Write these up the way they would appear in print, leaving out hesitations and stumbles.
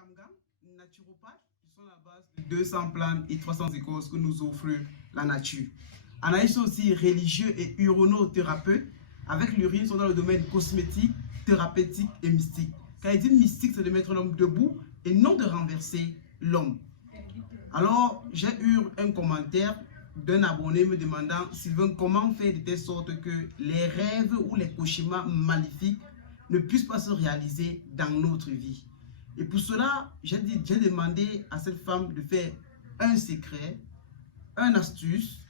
Kamga, naturopathe, qui sont à la base de 200 plantes et 300 écorces que nous offre la nature. Anaïs aussi religieux et uronothérapeute. Avec l'urine, sont dans le domaine cosmétique, thérapeutique et mystique. Quand il dit mystique, c'est de mettre l'homme debout et non de renverser l'homme. Alors, j'ai eu un commentaire d'un abonné me demandant, Sylvain, comment faire de telle sorte que les rêves ou les cauchemars maléfiques ne puissent pas se réaliser dans notre vie. Et pour cela, j'ai demandé à cette femme de faire un secret, une astuce,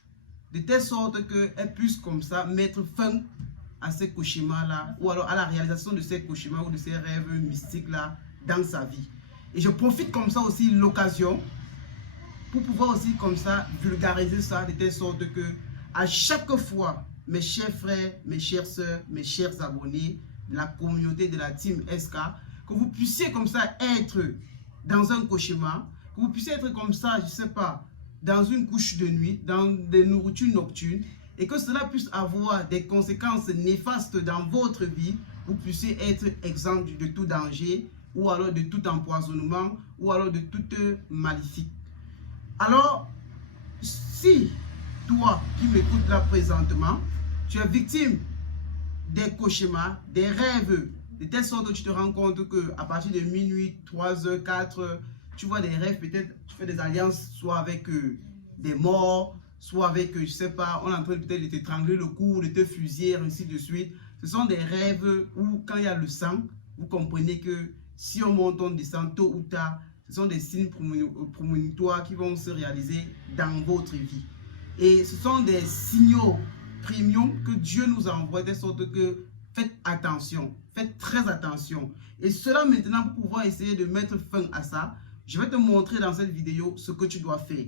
de telle sorte qu'elle puisse comme ça mettre fin à ces cauchemars-là, ou alors à la réalisation de ces cauchemars ou de ces rêves mystiques-là dans sa vie. Et je profite comme ça aussi l'occasion pour pouvoir aussi comme ça vulgariser ça de telle sorte que à chaque fois, mes chers frères, mes chères sœurs, mes chers abonnés de la communauté de la team SK, que vous puissiez comme ça être dans un cauchemar, que vous puissiez être comme ça, je ne sais pas, dans une couche de nuit, dans des nourritures nocturnes, et que cela puisse avoir des conséquences néfastes dans votre vie, vous puissiez être exempt de tout danger, ou alors de tout empoisonnement, ou alors de toute maléfique. Alors, si toi qui m'écoutes là présentement, tu es victime des cauchemars, des rêves, de telle sorte que tu te rends compte qu'à partir de minuit, 3 heures, 4 heures, tu vois des rêves, peut-être tu fais des alliances, soit avec des morts, soit avec, je ne sais pas, on est en train peut-être de t'étrangler le cou, de te fusiller, ainsi de suite. Ce sont des rêves où quand il y a le sang, vous comprenez que si on monte, on descend tôt ou tard, ce sont des signes prémonitoires qui vont se réaliser dans votre vie. Et ce sont des signaux premium que Dieu nous envoie, de sorte que faites attention, faites très attention. Et cela maintenant, pour pouvoir essayer de mettre fin à ça, je vais te montrer dans cette vidéo ce que tu dois faire.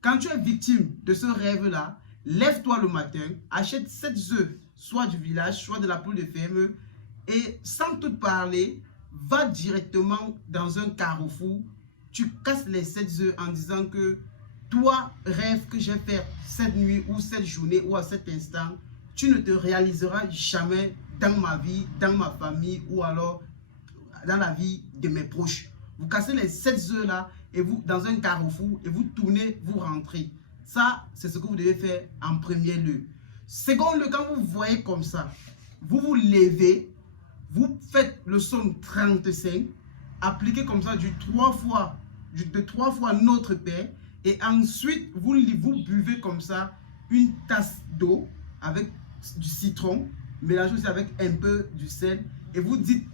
Quand tu es victime de ce rêve-là, lève-toi le matin, achète 7 œufs, soit du village, soit de la poule de ferme, et sans te parler, va directement dans un carrefour, tu casses les 7 œufs en disant que toi, rêve que j'ai fait cette nuit ou cette journée ou à cet instant, tu ne te réaliseras jamais dans ma vie, dans ma famille ou alors dans la vie de mes proches. Vous cassez les 7 œufs là et vous dans un carrefour et vous tournez, vous rentrez. Ça, c'est ce que vous devez faire en premier lieu. Second lieu, quand vous voyez comme ça, vous vous levez, vous faites le somme 35, appliquez comme ça de 3 fois Notre Père, et ensuite vous buvez comme ça une tasse d'eau avec du citron, mélangez aussi avec un peu du sel, et vous dites,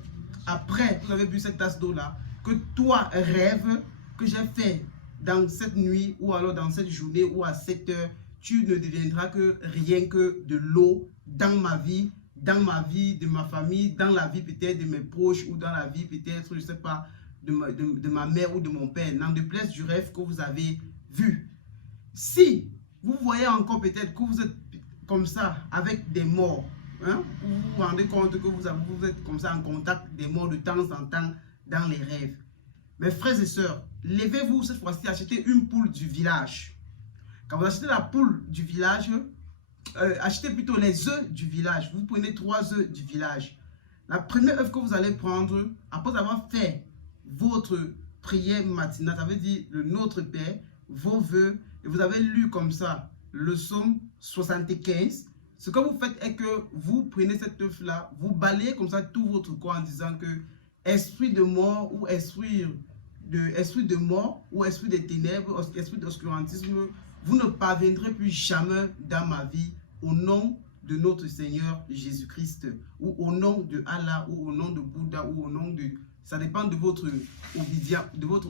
après vous avez bu cette tasse d'eau là, que toi rêve que j'ai fait dans cette nuit ou alors dans cette journée ou à 7 heures, tu ne deviendras que rien que de l'eau dans ma vie, de ma famille, dans la vie peut-être de mes proches ou dans la vie peut-être, je ne sais pas, de ma mère ou de mon père, n'en déplaise du rêve que vous avez vu. Si vous voyez encore peut-être que vous êtes comme ça avec des morts, hein, vous vous rendez compte que vous êtes comme ça en contact des morts de temps en temps dans les rêves. Mes frères et sœurs, levez-vous cette fois-ci, achetez une poule du village. Quand vous achetez la poule du village, achetez plutôt les œufs du village. Vous prenez 3 œufs du village. La première œuf que vous allez prendre, après avoir fait votre prière matinale, ça veut dire le Notre Père, vos vœux, et vous avez lu comme ça le psaume 75. Ce que vous faites est que vous prenez cette œuf-là, vous balayez comme ça tout votre corps en disant que esprit de mort ou esprit de mort ou esprit de ténèbres, esprit d'obscurantisme, vous ne parviendrez plus jamais dans ma vie au nom de notre Seigneur Jésus-Christ, ou au nom de Allah, ou au nom de Bouddha, ou au nom de... Ça dépend de votre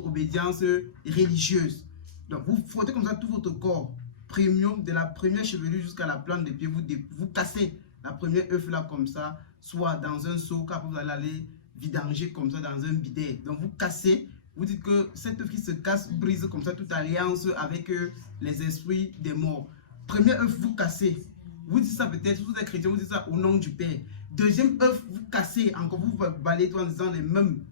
obédience religieuse. Donc vous frottez comme ça tout votre corps, premium, de la première chevelure jusqu'à la plante de pied, vous cassez la première œuf là comme ça, soit dans un seau, car vous allez aller vidanger comme ça dans un bidet. Donc vous cassez, vous dites que cette œuf qui se casse brise comme ça toute alliance avec les esprits des morts. Premier œuf, vous cassez. Vous dites ça peut-être, vous êtes chrétien, vous dites ça au nom du Père. Deuxième œuf, vous cassez encore, vous balayez en disant les mêmes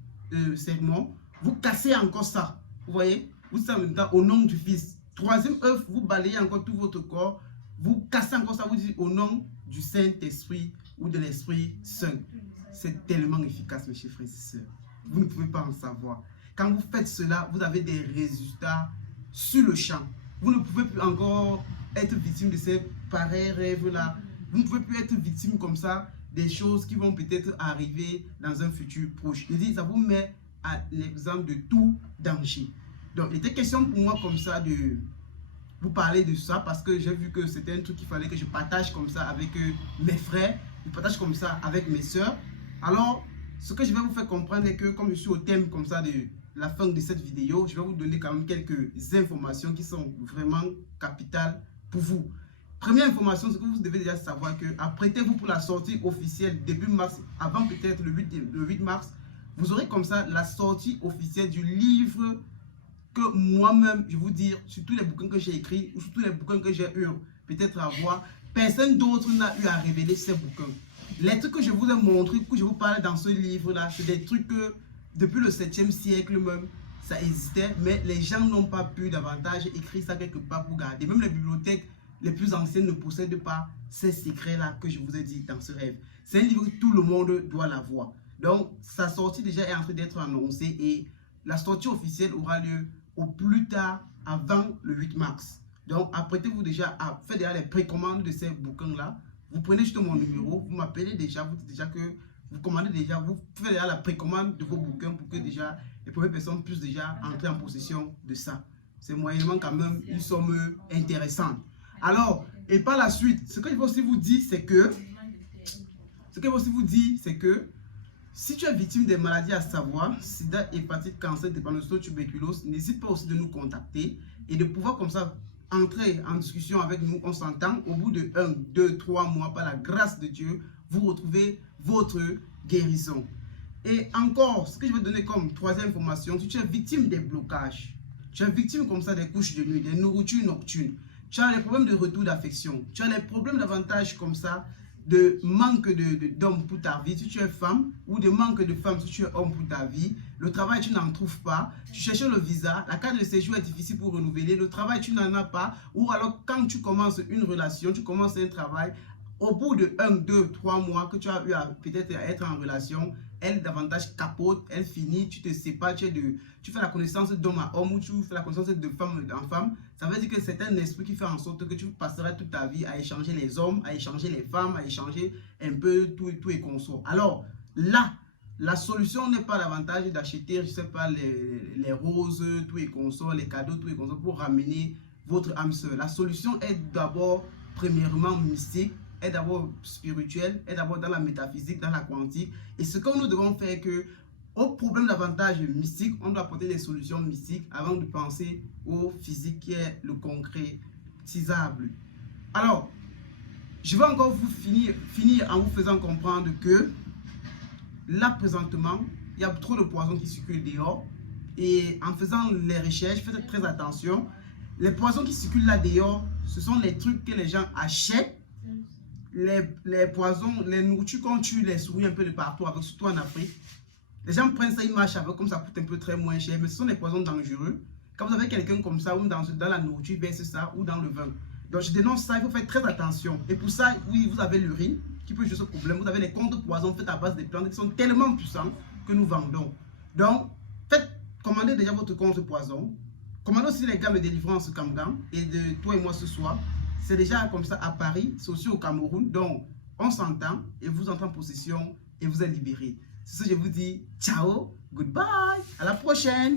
sermons. Vous cassez encore ça. Vous voyez? Vous dites ça maintenant au nom du Fils. Troisième œuf, vous balayez encore tout votre corps. Vous cassez encore ça, vous dites au nom du Saint-Esprit ou de l'Esprit Saint. C'est tellement efficace, mes chers frères et sœurs. Vous ne pouvez pas en savoir. quand vous faites cela, vous avez des résultats sur le champ. Vous ne pouvez plus encore être victime de ces pareils rêves-là. Vous ne pouvez plus être victime comme ça des choses qui vont peut-être arriver dans un futur proche. Je dis, ça vous met à l'exemple de tout danger. Donc, il était question pour moi comme ça de vous parler de ça parce que j'ai vu que c'était un truc qu'il fallait que je partage comme ça avec mes frères, je partage comme ça avec mes soeurs. Alors, ce que je vais vous faire comprendre est que comme je suis au thème comme ça de la fin de cette vidéo, je vais vous donner quand même quelques informations qui sont vraiment capitales pour vous. Première information, c'est que vous devez déjà savoir que apprêtez-vous pour la sortie officielle début mars, avant peut-être le 8 mars, vous aurez comme ça la sortie officielle du livre que moi-même, je vous dire, sur tous les bouquins que j'ai écrits ou sur tous les bouquins que j'ai eu peut-être à voir, personne d'autre n'a eu à révéler ces bouquins. Les trucs que je vous ai montrés, que je vous parlais dans ce livre-là, c'est des trucs que depuis le 7e siècle même, ça existait, mais les gens n'ont pas pu davantage écrire ça quelque part pour garder. Même les bibliothèques les plus anciennes ne possèdent pas ces secrets-là que je vous ai dit dans ce rêve. C'est un livre que tout le monde doit l'avoir. Donc, sa sortie déjà est en train d'être annoncée et la sortie officielle aura lieu au plus tard avant le 8 mars. Donc, apprêtez-vous déjà à faire déjà les précommandes de ces bouquins-là. Vous prenez juste mon numéro, vous m'appelez déjà, vous dites déjà que vous commandez déjà, vous faites déjà la précommande de vos bouquins pour que déjà les premières personnes puissent déjà entrer en possession de ça. C'est moyennement quand même une somme intéressante. Alors, et par la suite, ce que je veux aussi vous dire, c'est que si tu es victime des maladies à savoir, sida, hépatite, cancer, drépanocytose, tuberculose, n'hésite pas aussi de nous contacter et de pouvoir comme ça entrer en discussion avec nous. On s'entend, au bout de 1, 2, 3 mois, par la grâce de Dieu, vous retrouvez votre guérison. Et encore, ce que je vais donner comme troisième information, si tu es victime des blocages, tu es victime comme ça des couches de nuit, des nourritures nocturnes, tu as les problèmes de retour d'affection, tu as les problèmes davantage comme ça, de manque d'hommes pour ta vie si tu es femme, ou de manque de femmes si tu es homme pour ta vie. Le travail, tu n'en trouves pas, tu cherches le visa, la carte de séjour est difficile pour renouveler, le travail, tu n'en as pas, ou alors quand tu commences une relation, tu commences un travail, au bout de 1, 2, 3 mois que tu as eu peut-être à être en relation, elle davantage capote, elle finit, tu te sépares, tu fais la connaissance d'homme à homme ou tu fais la connaissance de femme en femme. Ça veut dire que c'est un esprit qui fait en sorte que tu passeras toute ta vie à échanger les hommes, à échanger les femmes, à échanger un peu tout et consort. Alors là, la solution n'est pas davantage d'acheter, je ne sais pas, les roses, tout et consort, les cadeaux, tout et consort pour ramener votre âme sœur. La solution est d'abord, premièrement, mystique, est d'abord spirituel, est d'abord dans la métaphysique, dans la quantique. Et ce que nous devons faire est que au problème davantage mystique, on doit apporter des solutions mystiques avant de penser au physique qui est le concrétisable. Alors, je vais encore vous finir en vous faisant comprendre que là présentement, il y a trop de poissons qui circulent dehors. Et en faisant les recherches, faites très attention. Les poissons qui circulent là dehors, ce sont les trucs que les gens achètent. Les poisons, les nourritures qu'on tue les souris un peu de partout, avec, surtout en Afrique. Les gens prennent ça, ils marchent avec, comme ça coûte un peu très moins cher, mais ce sont des poisons dangereux. Quand vous avez quelqu'un comme ça, ou dans la nourriture, verse ça, ou dans le vin. Donc je dénonce ça, il faut faire très attention. Et pour ça, oui, vous avez l'urine qui peut jouer ce problème. Vous avez les contre-poisons faits à base de plantes qui sont tellement puissants que nous vendons. Donc, commandez déjà votre contre-poison. Commandez aussi les gammes de délivrance Camgam et de toi et moi ce soir. C'est déjà comme ça à Paris, c'est aussi au Cameroun. Donc, on s'entend et vous entrez en possession et vous êtes libérés. C'est ce que je vous dis. Ciao, goodbye, à la prochaine.